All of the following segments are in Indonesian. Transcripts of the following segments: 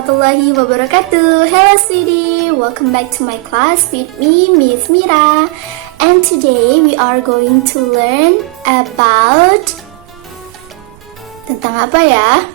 warahmatullahi wabarakatuh. Hello sweetie, welcome back to my class with me, Miss Mira. And today we are going to learn about tentang apa ya?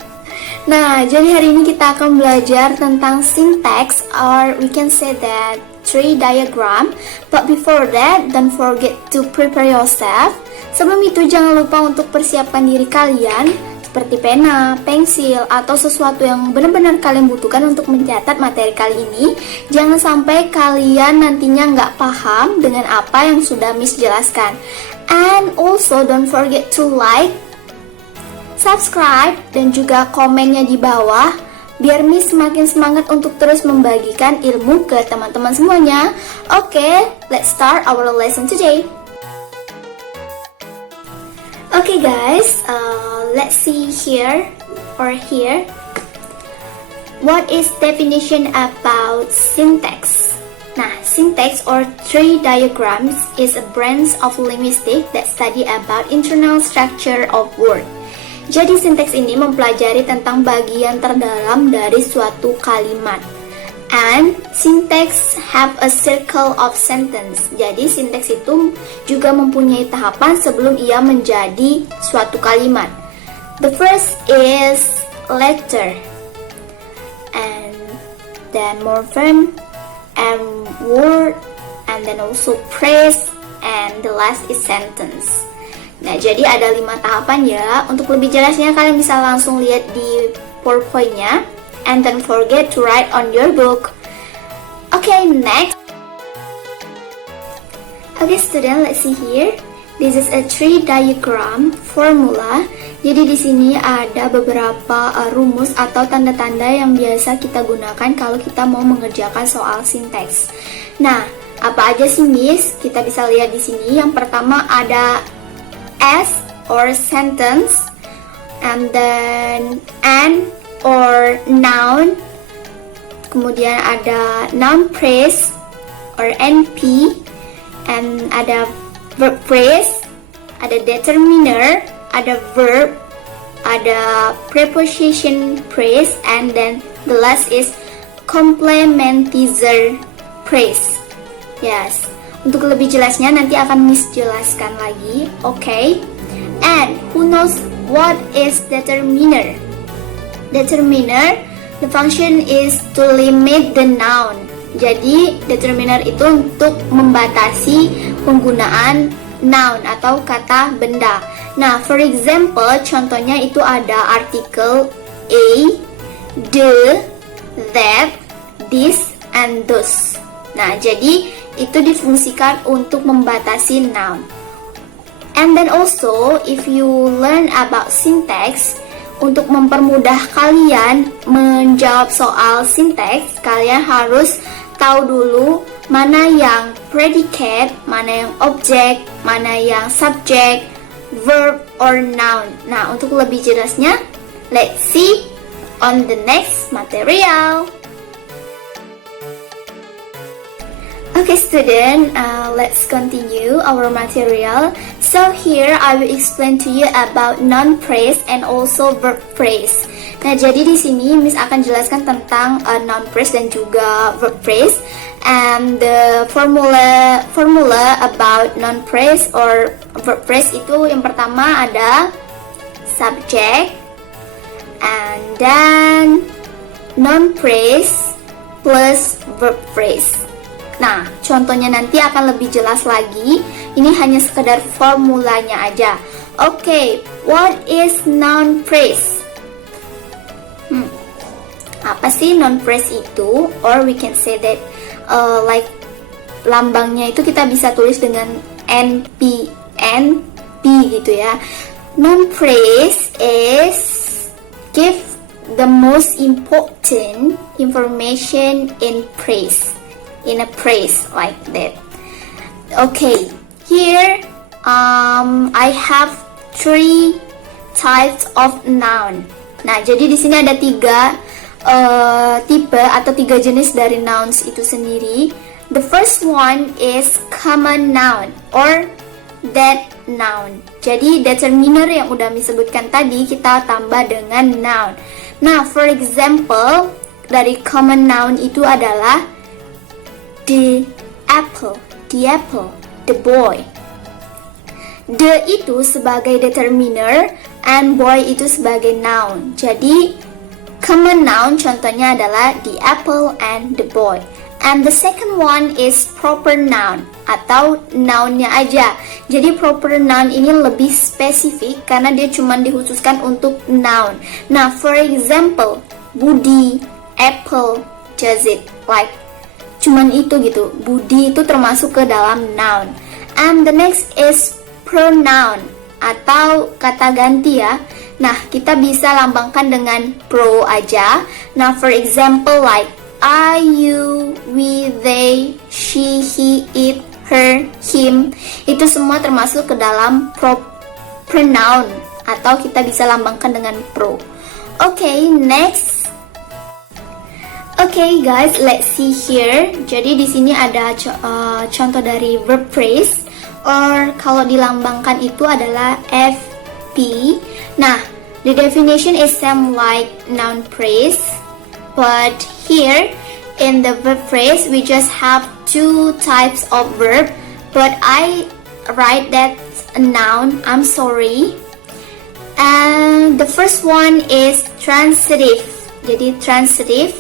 Nah, jadi hari ini kita akan belajar tentang syntax, or we can say that tree diagram. But before that, don't forget to prepare yourself. Sebelum itu jangan lupa untuk persiapkan diri kalian seperti pena, pensil, atau sesuatu yang benar-benar kalian butuhkan untuk mencatat materi kali ini. Jangan sampai kalian nantinya nggak paham dengan apa yang sudah Miss jelaskan. And also don't forget to like, subscribe, dan juga komennya di bawah biar Miss semakin semangat untuk terus membagikan ilmu ke teman-teman semuanya. Oke, let's start our lesson today. Okay guys, let's see here. What is definition about syntax? Nah, syntax or tree diagrams is a branch of linguistics that study about internal structure of word. Jadi syntax ini mempelajari tentang bagian terdalam dari suatu kalimat. And syntax have a circle of sentence. Jadi syntax itu juga mempunyai tahapan sebelum ia menjadi suatu kalimat. The first is letter, and then morpheme, and word, and then also phrase, and the last is sentence. Nah, jadi ada 5 tahapan ya. Untuk lebih jelasnya kalian bisa langsung lihat di PowerPoint-nya. And don't forget to write on your book. Okay, next. Okay, student, let's see here. This is a tree diagram formula. Jadi di sini ada beberapa rumus atau tanda-tanda yang biasa kita gunakan kalau kita mau mengerjakan soal sinteks. Nah, apa aja sih, Miss? Kita bisa lihat di sini. Yang pertama ada S or sentence, and then N or noun, kemudian ada noun phrase or NP, and ada verb phrase, ada determiner, ada verb, ada preposition phrase, and then the last is complementizer phrase. Yes, untuk lebih jelasnya nanti akan Miss jelaskan lagi. Okay, and who knows what is determiner? Determiner, the function is to limit the noun. Jadi determiner itu untuk membatasi penggunaan noun atau kata benda. Nah, for example, contohnya itu ada artikel a, the, that, this, and those. Nah, jadi itu difungsikan untuk membatasi noun. And then also, if you learn about syntax, untuk mempermudah kalian menjawab soal sinteks, kalian harus tahu dulu mana yang predicate, mana yang objek, mana yang subject, verb, or noun. Nah, untuk lebih jelasnya, let's see on the next material. Okay student, let's continue our material. So here I will explain to you about noun phrase and also verb phrase. Nah, jadi di sini Miss akan jelaskan tentang noun phrase dan juga verb phrase. And the formula about noun phrase or verb phrase itu yang pertama ada subject, and then noun phrase plus verb phrase. Nah, contohnya nanti akan lebih jelas lagi. Ini hanya sekedar formulanya aja. Okay, what is noun phrase? Apa sih noun phrase itu? Or we can say that like lambangnya itu kita bisa tulis dengan NP gitu ya. Noun phrase is give the most important information in phrase. In a phrase like that. Okay, here I have 3 types of noun. Nah, jadi di sini ada 3 tipe atau 3 jenis dari nouns itu sendiri. The first one is common noun or that noun. Jadi determiner yang udah disebutkan tadi kita tambah dengan noun. Nah, for example, dari common noun itu adalah the apple, the boy. The itu sebagai determiner and boy itu sebagai noun. Jadi common noun contohnya adalah the apple and the boy. And the second one is proper noun atau nounnya aja. Jadi proper noun ini lebih spesifik karena dia cuma dikhususkan untuk noun. Nah, for example, Budi, apple, does it, like cuman itu gitu. Budi itu termasuk ke dalam noun. And the next is pronoun atau kata ganti ya. Nah, kita bisa lambangkan dengan pro aja. Nah, for example like I, you, we, they, she, he, it, her, him. Itu semua termasuk ke dalam pronoun atau kita bisa lambangkan dengan pro. Okay, next. Okay guys, let's see here. Jadi di sini ada contoh dari verb phrase, or kalau dilambangkan itu adalah FP. Nah, the definition is same like noun phrase, but here in the verb phrase we just have two types of verb, but I write that a noun, I'm sorry. And the first one is transitive. Jadi transitive,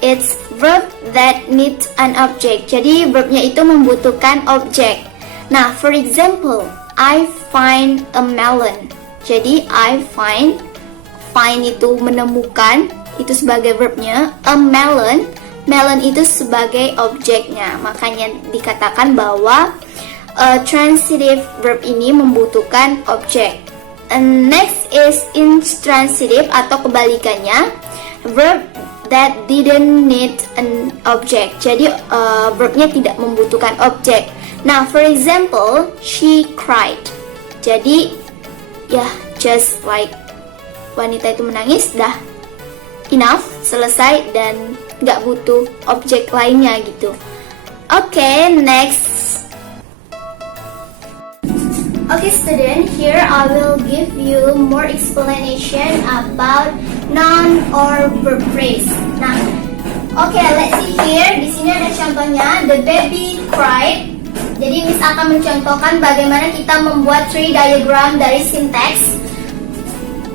it's verb that needs an object. Jadi verbnya itu membutuhkan objek. Nah, for example, I find a melon. Jadi I find itu menemukan, itu sebagai verbnya. A melon itu sebagai objeknya. Makanya dikatakan bahwa transitive verb ini membutuhkan objek. And next is intransitive atau kebalikannya, verb that didn't need an object. Jadi verbnya tidak membutuhkan objek. Nah, for example, she cried. Jadi ya, just like wanita itu menangis, dah enough, selesai, dan nggak butuh objek lainnya gitu. Okay, next. Okay student, here I will give you more explanation about noun or verb phrase. Nah, okay, let's see here. Di sini ada contohnya, the baby cried. Jadi Miss akan mencontohkan bagaimana kita membuat tree diagram dari sinteks.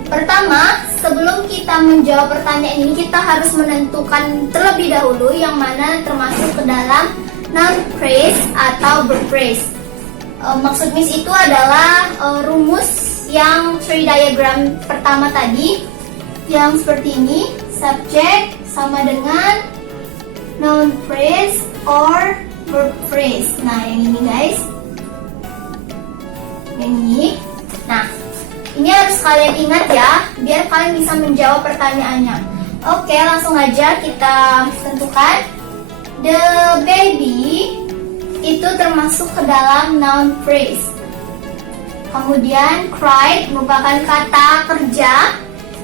Pertama, sebelum kita menjawab pertanyaan ini, kita harus menentukan terlebih dahulu yang mana termasuk ke dalam noun phrase atau verb phrase. Maksud Miss itu adalah rumus yang tree diagram pertama tadi, yang seperti ini, subject sama dengan noun phrase or verb phrase. Nah, yang ini guys, yang ini. Nah, ini harus kalian ingat ya, biar kalian bisa menjawab pertanyaannya. Oke, langsung aja kita tentukan. The baby itu termasuk ke dalam noun phrase. Kemudian cried merupakan kata kerja,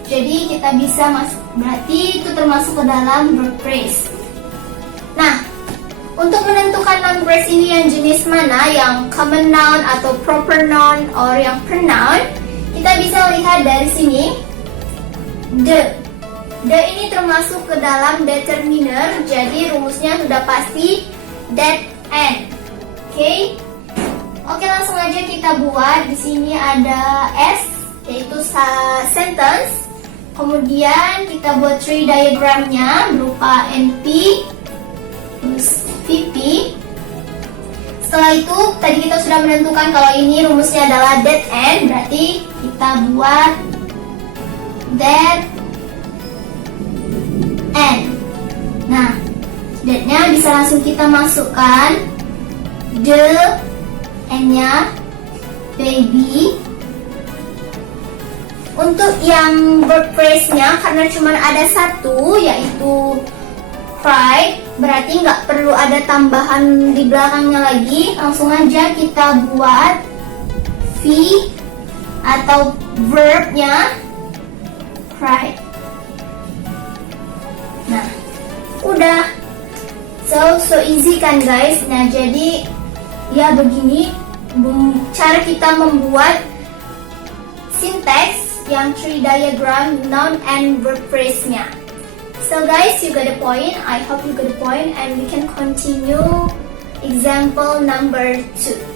jadi kita bisa berarti itu termasuk ke dalam verb phrase. Nah, untuk menentukan noun phrase ini yang jenis mana, yang common noun atau proper noun or yang pronoun, kita bisa lihat dari sini. The ini termasuk ke dalam determiner, jadi rumusnya sudah pasti that and. Oke, langsung aja kita buat. Di sini ada S, yaitu sentence. Kemudian kita buat tree diagramnya berupa NP terus VP. Setelah itu tadi kita sudah menentukan kalau ini rumusnya adalah that and, berarti kita buat that and. Nah, that-nya bisa langsung kita masukkan. The N-nya baby. Untuk yang verb phrase-nya, karena cuma ada satu, yaitu cried, berarti nggak perlu ada tambahan di belakangnya lagi. Langsung aja kita buat V atau verb-nya cried. Nah, udah. So easy kan guys. Nah, jadi ya begini cara kita membuat sinteks yang tree diagram noun and verb phrase-nya. So guys, you got the point. I hope you got the point, and we can continue example number 2.